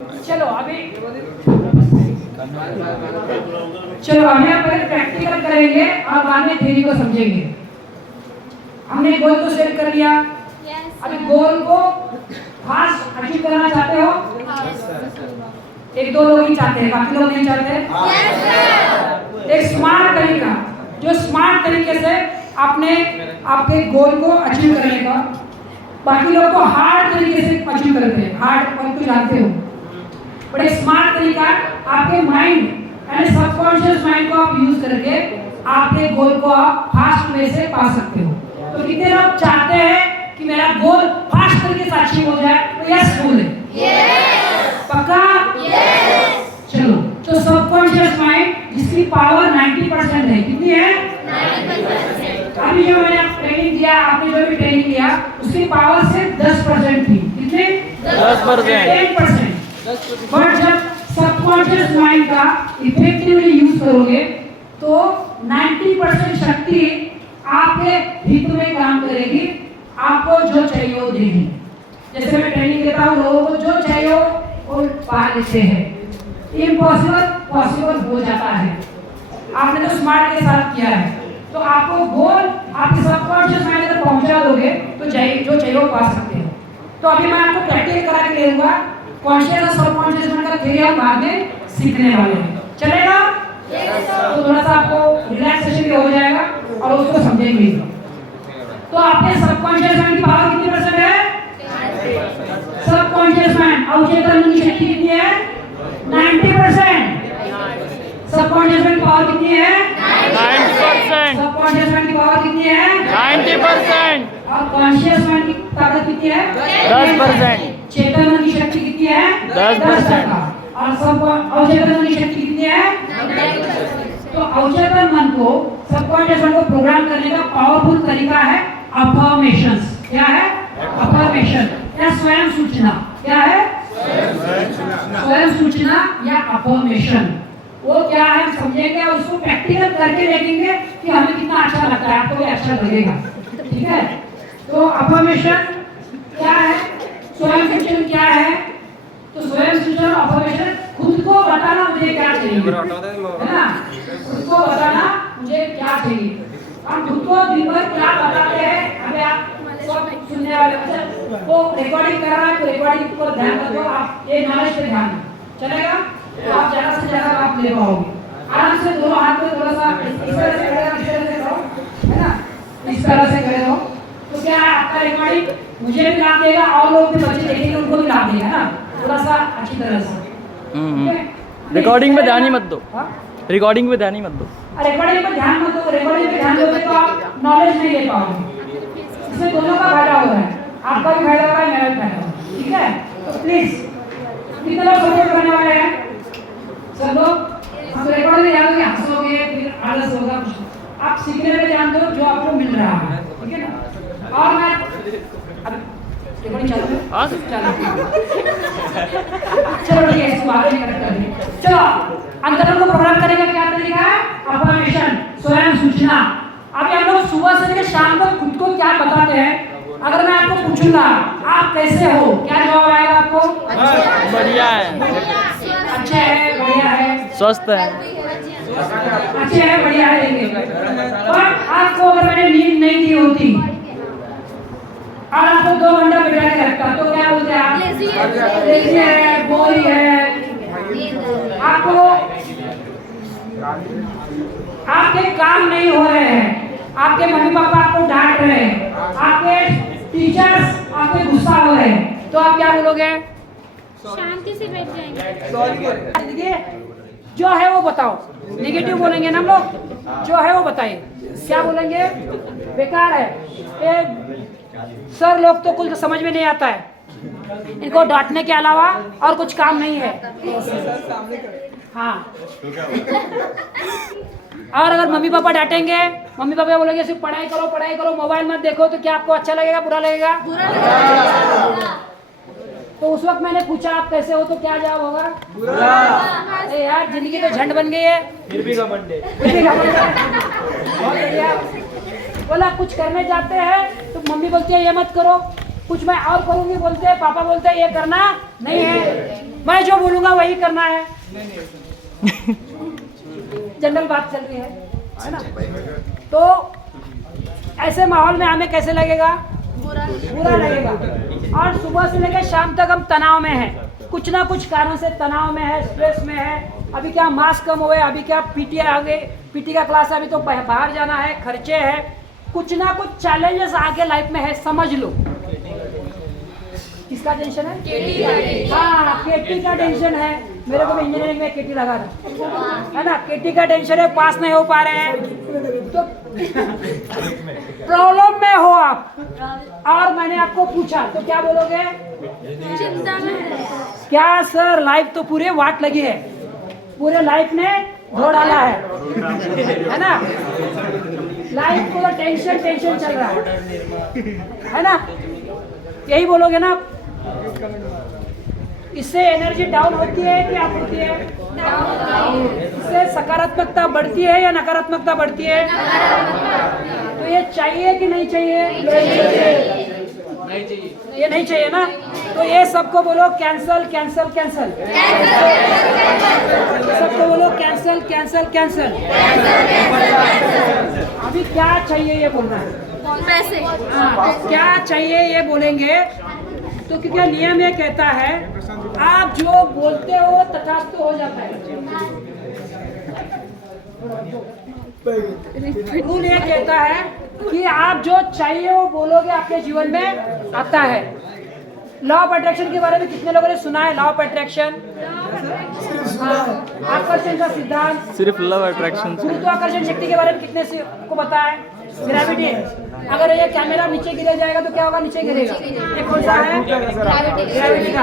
चलो अभी हम पहले प्रैक्टिकल करेंगे और बाद में थ्योरी को समझेंगे। हमने गोल को सेट कर लिया। अभी गोल को फास्ट अचीव करना चाहते हो? एक दो लोग ही चाहते हैं, बाकी लोग नहीं चाहते। एक स्मार्ट तरीका, जो स्मार्ट तरीके से आपने आपके गोल को अचीव करने का, बाकी लोग को हार्ड तरीके से अचीव करते हैं, हार्ड और तो जानते हो। बट एक स्मार्ट तरीका आपके माइंड यानी सबकॉन्शियस माइंड को आप यूज करके आपके गोल को आप फास्ट वे से पा सकते हो। तो कितने लोग चाहते हैं कि मेरा गोल फास्ट तरीके से अचीव हो जाए? तो यस बोले। पक्का? चलो, तो सबकॉन्शियस माइंड जिसकी पावर 90% है, कितनी है? 90%। अभी जो मैंने ट्रेनिंग दिया, आपने जो भी ट्रेनिंग लिया, उसकी पावर सिर्फ 10% थी। कितनी? 10%। बट जब सबकॉन्शियस माइंड का इफेक्टिवली यूज करोगे तो 90% शक्ति आपके हित में काम करेगी, आपको जो चाहिए वो देगी। जैसे मैं ट्रेनिंग देता हूँ, लोगों को जो चाहिए वो पा लेते हैं। इम्पॉसिबल पॉसिबल हो जाता है। आपने तो स्मार्ट के साथ किया है, तो आपको गोल आपके सबकॉन्शियस माइंड तक पहुंचा दोगे तो जो चाहिए वो पा सकते हो। तो अभी मैं आपको प्रैक्टिस करा के ले लूंगा। कॉन्शियस और सबकॉन्शियस माइंड का थ्योरी हम बाद में सीखने वाले हैं। चलेगा? तो थोड़ा सा आपको रिलैक्सेशन भी हो जाएगा और उसको समझेंगे। तो आपके सबकॉन्शियस माइंड की पावर कितनी परसेंट है? सबकॉन्शियस माइंड अवचेतन मन की शक्ति कितनी है? 90%। सबकॉन्शियस माइंड की पावर कितनी है? 90%। सबकॉन्शियस माइंड की पावर कितनी है? 90%। और कॉन्शियस माइंड की ताकत कितनी है? 10%। चेतन मन की शक्ति कितनी है? 10%। और सब अवचेतन मन की शक्ति कितनी है? 90%। तो अवचेतन मन को, सबकॉन्शियस मन को प्रोग्राम करने का पावरफुल तरीका है अफर्मेशंस। क्या है? अफर्मेशन या स्वयं सूचना। क्या है? स्वयं सूचना या अफर्मेशन। वो क्या है हम समझेंगे और उसको प्रैक्टिकल करके देखेंगे कि हमें कितना अच्छा लगता है, आपको भी अच्छा लगेगा। ठीक है? तो अफर्मेशन क्या है? स्वयं सूचना क्या है? तो स्वयं सूचना और अफर्मेशन खुद को बताना मुझे क्या चाहिए, है ना? खुद को बताना मुझे क्या चाहिए। हम खुद को दिन भर क्या बताते हैं, अभी आप सब सुनने वाले वो रिकॉर्डिंग कर रहा है तो रिकॉर्डिंग पर ध्यान दो। आप ये नॉलेज पे ध्यान चलेगा तो आप ज्यादा से ज्यादा आप ले पाओगे। आराम से दोनों हाथ में थोड़ा सा इस तरह से करेगा, इस तरह से करो, है ना? इस तरह से करे हो तो क्या है, आपका रिकॉर्डिंग मुझे भी लाभ देगा और लोग भी बच्चे देखेंगे उनको भी लाभ देगा ना, थोड़ा सा अच्छी तरह से। रिकॉर्डिंग पे ध्यान ही मत दो। रिकॉर्डिंग पे ध्यान ही मत दो। रिकॉर्डिंग पे ध्यान मत दो। रिकॉर्डिंग पे ध्यान दोगे तो आप नॉलेज नहीं ले पाओगे। इसमें दोनों का फायदा हो रहा है, आपका भी फायदा हो रहा है, मेरा भी फायदा हो रहा है। ठीक है? तो प्लीज कितने लोग सपोर्ट करने वाले हैं? सब लोग। हम रिकॉर्डिंग में ध्यान दोगे, हंसोगे, फिर आलस होगा। आप सीखने में ध्यान दो जो आपको मिल रहा है। ठीक है ना? और मैं रिकॉर्डिंग चालू है? हाँ चलो ठीक है, इसको आगे कनेक्ट कर देंगे। चलो, अंतरंग को प्रोग्राम करने का क्या तरीका है? अफर्मेशन, स्वयं सूचना। अभी हम लोग सुबह से लेकर शाम तक खुद को क्या बताते हैं? अगर मैं आपको पूछूंगा आप कैसे हो, क्या जवाब आएगा आपको? बढ़िया है, अच्छे है, बढ़िया है, स्वस्थ है, अच्छे है, बढ़िया है। और आपको अगर मैंने नींद नहीं दी होती और आपको 2 घंटा बिठा के रखता तो क्या बोलते हैं आप? लेजी है, बोरी है। आपको आपके काम नहीं हो रहे हैं, आपके मम्मी पापा आपको डांट रहे हैं, आपके टीचर्स आपके गुस्सा हो रहे हैं, तो आप क्या बोलोगे? शांति से बैठ जाएंगे। देखिए, जो है वो बताओ। नेगेटिव बोलेंगे ना हम लोग, जो है वो बताइए। क्या बोलेंगे? बेकार है, सर लोग तो कुछ समझ में नहीं आता है, इनको डांटने के अलावा और कुछ काम नहीं है। हाँ। और अगर मम्मी पापा डांटेंगे, मम्मी पापा बोलेंगे सिर्फ पढ़ाई करो, मोबाइल मत देखो, तो क्या आपको अच्छा लगेगा, बुरा लगेगा? तो उस वक्त मैंने पूछा आप कैसे हो, तो क्या जवाब होगा? बुरा। अरे यार, जिंदगी तो झंड बन गई है, फिर भी घमंडे। बोला कुछ करने जाते हैं तो मम्मी बोलती है ये मत करो, कुछ मैं और करूंगी बोलते हैं, पापा बोलते हैं ये करना नहीं है। मैं जो बोलूंगा वही करना है। जनरल बात चल रही है ना? तो ऐसे माहौल में हमें कैसे लगेगा? बुरा लगेगा। और सुबह से लेकर शाम तक हम तनाव में हैं, कुछ ना कुछ कारण से तनाव में है, स्ट्रेस में है। अभी क्या मार्क्स कम हुए, अभी क्या पीटी आगे, पीटी का क्लास है, अभी तो बाहर जाना है, खर्चे हैं, कुछ ना कुछ चैलेंजेस आगे लाइफ में है, समझ लो। किसका टेंशन है? केटी। हाँ, केटी का टेंशन है। मेरे को भी इंजीनियरिंग में केटी लगा था, है ना? केटी का टेंशन है, पास नहीं हो पा रहे हैं, तो प्रॉब्लम में हो आप। और मैंने आपको पूछा तो क्या बोलोगे? चिंता में है। क्या सर, लाइफ तो पूरे वाट लगी है, पूरे लाइफ ने धो डाला है ना? लाइफ को टेंशन टेंशन चल रहा है ना? यही बोलोगे ना? इससे एनर्जी डाउन होती है कि अप होती है? इससे सकारात्मकता बढ़ती है या नकारात्मकता बढ़ती है? तो ये चाहिए कि नहीं चाहिए? ये नहीं चाहिए ना? तो ये सबको बोलो कैंसल कैंसल कैंसल। सबको बोलो कैंसल कैंसल कैंसल। अभी क्या चाहिए ये बोलना है। पैसे। हाँ, क्या चाहिए ये बोलेंगे तो क्योंकि नियम ये कहता है आप जो बोलते हो तथास्तु हो जाता है। रूल ये कहता है कि आप जो चाहिए वो बोलोगे आपके जीवन में आता है। लॉ ऑफ अट्रैक्शन के बारे में कितने लोगों ने सुना है? लॉ ऑफ अट्रैक्शन, आकर्षण का सिद्धांत। सिर्फ लव अट्रैक्शन से। गुरुत्वाकर्षण शक्ति के बारे में कितने से को पता है? ग्रेविटी। अगर ये कैमरा नीचे गिर जाएगा तो क्या होगा? नीचे गिरेगा। ये कौन सा है? ग्रेविटी का।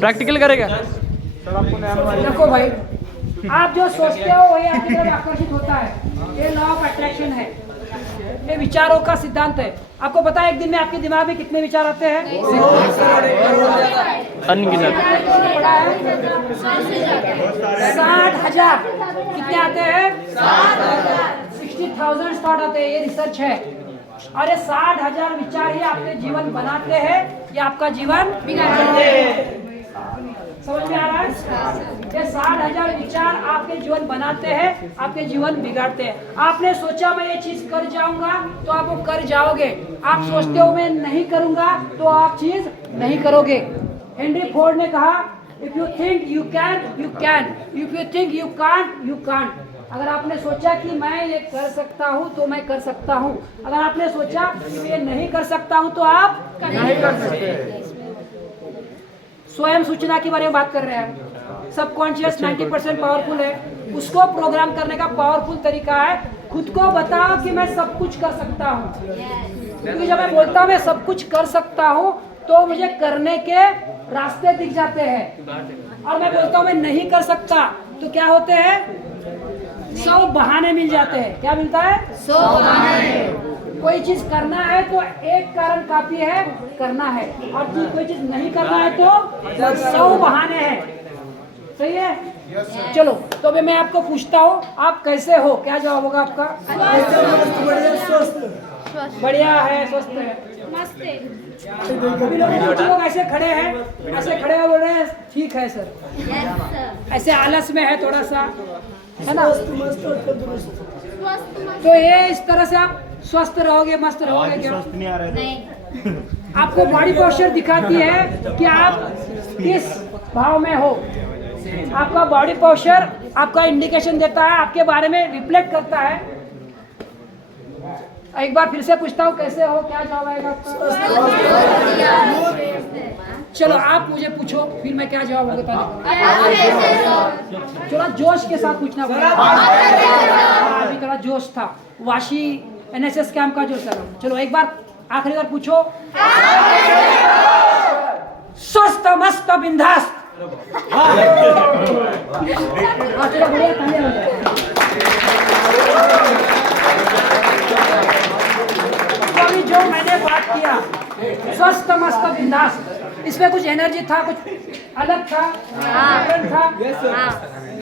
प्रैक्टिकल करेगा। देखो भाई, आप जो सोचते हो वही आपकी तरफ आकर्षित होता है। ये लॉ ऑफ अट्रैक्शन है, ये विचारों का सिद्धांत है। आपको पता है एक दिन में आपके दिमाग में कितने विचार आते हैं? अनगिनत। 60,000। कितने आते हैं? 60,000 थॉट आते हैं। ये रिसर्च है। और ये 60,000 विचार ही आपके जीवन बनाते हैं या आपका जीवन बिगाड़ते हैं। समझ में आ रहा है? ये 60,000 विचार आपके जीवन बनाते हैं, आपके जीवन बिगाड़ते हैं। आपने सोचा मैं ये चीज कर जाऊंगा तो आप वो कर जाओगे। आप सोचते हो मैं नहीं करूंगा तो आप चीज नहीं करोगे। हेनरी फोर्ड ने कहा if you think you can you can, if you think you can't you can't. अगर आपने सोचा कि मैं ये कर सकता हूँ तो मैं कर सकता हूँ। अगर आपने सोचा कि मैं ये नहीं कर सकता हूँ तो आप नहीं कर सकते। स्वयं सूचना के बारे में बात कर रहे हैं। सबकॉन्शियस 90% पावरफुल है। उसको प्रोग्राम करने का पावरफुल तरीका है खुद को बताओ कि मैं सब कुछ कर सकता हूँ। क्योंकि जब मैं बोलता हूँ मैं सब कुछ कर सकता हूँ तो मुझे करने के रास्ते दिख जाते हैं। और मैं बोलता हूँ मैं नहीं कर सकता तो क्या होते हैं? 100 बहाने मिल जाते हैं। क्या मिलता है? 100 बहाने। कोई चीज करना है तो एक कारण काफी है, करना है। और कोई चीज नहीं करना है तो 100 बहाने हैं। सही है? चलो तो अभी मैं आपको पूछता हूँ आप कैसे हो? क्या जवाब होगा आपका? बढ़िया है, स्वस्थ है, मस्त है। अभी कुछ लोग ऐसे खड़े हैं, ऐसे खड़े हो बोल रहे हैं ठीक है सर, यस सर। ऐसे आलस में है थोड़ा सा, है ना? स्वस्थ मस्त। तो ये इस तरह से आप स्वस्थ रहोगे, मस्त रहोगे क्या? नहीं। आपको बॉडी पोस्चर दिखाती है कि आप किस भाव में हो। आपका बॉडी पोस्चर आपका इंडिकेशन देता है, आपके बारे में रिफ्लेक्ट करता है। एक बार फिर से पूछता हूँ कैसे हो? क्या जवाब आएगा आपका? चलो आप मुझे पूछो फिर मैं क्या जवाब होगा पहले। थोड़ा जोश के साथ पूछना पड़ेगा। अभी थोड़ा जोश था, वाशी एनएसएस कैंप का जोश था। चलो एक बार आखिरी बार पूछो। स्वस्थ मस्त बिंदास। चलो बढ़िया, तालियां हो जाए। तो अभी जो मैंने बात किया स्वस्थ मस्त बिंदास, इसमें कुछ एनर्जी था, कुछ अलग था, डिफरेंट था।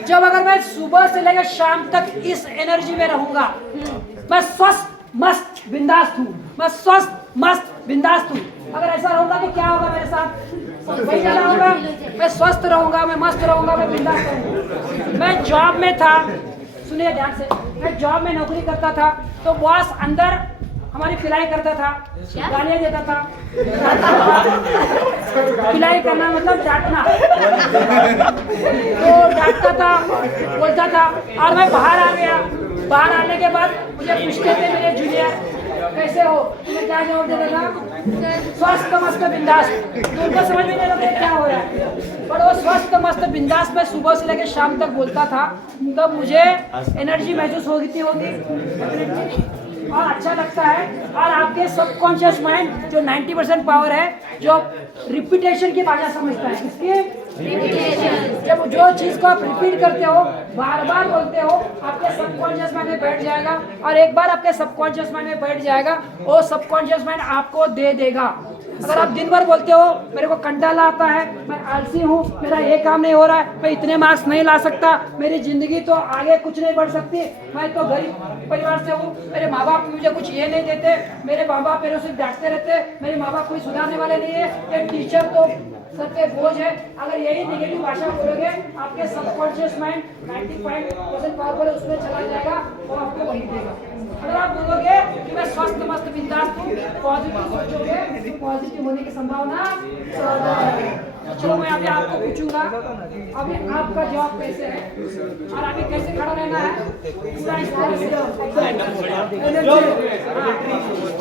जब अगर मैं सुबह से लेकर शाम तक इस एनर्जी में रहूंगा, मैं स्वस्थ मस्त बिंदास हूँ, मैं स्वस्थ मस्त बिंदास हूँ। अगर ऐसा रहूंगा तो क्या होगा मेरे साथ? वही चला होगा, मैं स्वस्थ रहूंगा, मैं मस्त रहूंगा, मैं बिंदास रहूंगा। मैं जॉब में था, सुनिए ध्यान से, मैं जॉब में नौकरी करता था, तो बॉस अंदर हमारी पिलाई करता था, गालियाँ देता था। पिलाई करना मतलब डांटना, तो डांटता था, बोलता था। और मैं बाहर आ गया, बाहर आने के बाद मुझे पूछते थे मेरे जूनियर कैसे हो, मैं क्या जवाब देता था, स्वस्थ मस्त बिंदास। तो उनको समझ में नहीं आता क्या हो रहा है, पर वो स्वस्थ मस्त बिंदास में सुबह से लेकर शाम तक बोलता था, तब मुझे एनर्जी महसूस होती होगी और अच्छा लगता है। और आपके सबकॉन्शियस माइंड जो 90% पावर है, जो रिपीटेशन की भाषा समझता है, इसकी जब जो चीज को आप रिपीट करते हो, बार बार बोलते हो, आपके सबकॉन्शियस माइंड में बैठ जाएगा। और एक बार आपके सबकॉन्शियस माइंड में बैठ जाएगा, वो सबकॉन्शियस माइंड आपको दे देगा। अगर आप दिन भर बोलते हो मेरे को कंटाला आता है, मैं आलसी हूँ, मेरा ये काम नहीं हो रहा है, मैं इतने मार्क्स नहीं ला सकता, मेरी जिंदगी तो आगे कुछ नहीं बढ़ सकती, मैं तो गरीब परिवार से हूँ, मेरे माँ बाप मुझे कुछ ये नहीं देते, मेरे माँ बाप मेरे से डांटते रहते, मेरे माँ बाप कोई सुधारने वाले नहीं है, ये टीचर तो सर पे बोझ है। अगर यही नेगेटिव भाषा बोलोगे, आपके सबकॉन्शियस माइंड 95% पावर उसमें चला जाएगा और आपको वही देगा। अगर आप बोलोगे कि मैं स्वस्थ मस्त बिंदास हूँ, पॉजिटिव सोचोगे, पॉजिटिव होने की संभावना ज्यादा है। चलो मैं अभी आपको पूछूंगा, अभी आपका जवाब कैसे है और अभी कैसे खड़ा रहना है, पूरा इस तरह से।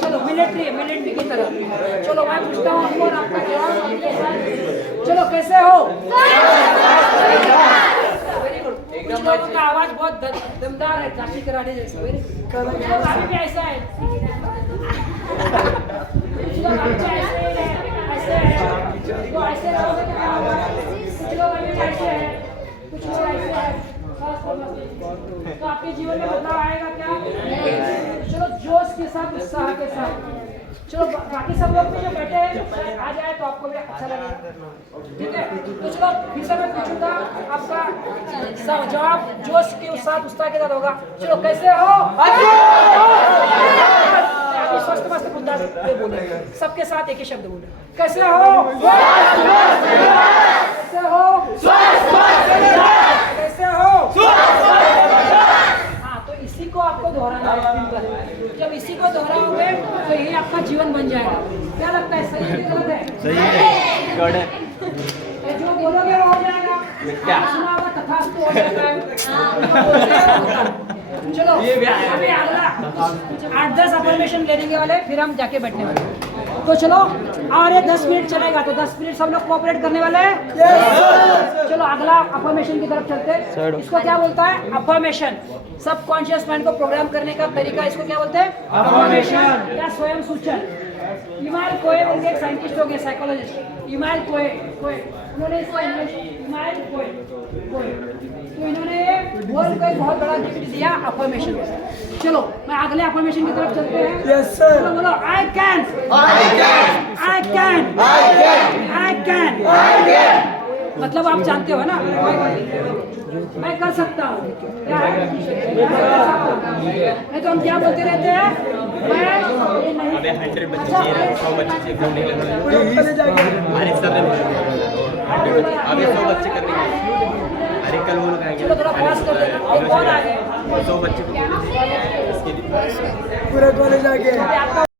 चलो मिलिट्री की तरह। चलो मैं पूछता हूँ आपको और आपका जवाब। चलो कैसे हो? Very good. कुछ लोगों का आवाज बहुत दमदार है, काशी कराने जैसा। Very good. अभी भी ऐसा है, कुछ लोग अच्छे ऐसे है, तो ऐसे रहोगे तो क्या होगा? कुछ लोग अभी ऐसे हैं, कुछ लोग ऐसे हैं, तो आपके जीवन में बदलाव आएगा क्या? चलो जोश के साथ, उत्साह के साथ। चलो बाकी सब लोग भी जो बैठे हैं आ जाए तो आपको भी अच्छा लगेगा, ठीक है? तो चलो फिर से मैं पूछूंगा, आपका जवाब जोश के उत्साह के साथ होगा। चलो कैसे हो? स्वस्थ मस्त बिंदास बोले, सबके साथ एक ही शब्द बोले, कैसे हो? कैसे हो? कैसे हो? हाँ, तो इसी को आपको दोहराना है। जब इसी को दोहराओगे तो यही आपका जीवन बन जाएगा। क्या लगता है, सही है कि गलत है? सही है, गॉड है। जो बोलोगे वो हो जाएगा, सुना होगा तथास्तु हो जाता है। चलो अभी अगला 8-10 अफर्मेशन लेने वाले, फिर हम जाके बैठने वाले। तो चलो और ये 10 मिनट चलेगा, तो 10 मिनट सब लोग कोऑपरेट करने वाले हैं। चलो अगला अफर्मेशन की तरफ चलते हैं। इसको क्या बोलता है? अफर्मेशन। सबकॉन्शियस माइंड को प्रोग्राम करने का तरीका, इसको क्या बोलते हैं? अफर्मेशन या स्वयं सूचन। इमानुएल कोए उनके एक साइंटिस्ट हो गए, साइकोलॉजिस्ट, इमानुएल कोए, उन्होंने इसको इमानुएल कोए, तो इन्होंने वर्ल्ड को एक बहुत बड़ा गिफ्ट दिया, अफर्मेशन। चलो मैं अगले अफर्मेशन की तरफ चलते हैं। Yes sir. चलो बोलो, आई कैन, मतलब आप जानते हो ना, मैं कर सकता हूँ, क्या है? नहीं तो हम क्या बोलते रहते हैं, मैं ये नहीं। अच्छा, अरे कल वो लोग आएंगे, चलो थोड़ा पास कर देना। एक कौन आ गए? 100 बच्चे को पूरा कॉलेज आ गए। आपका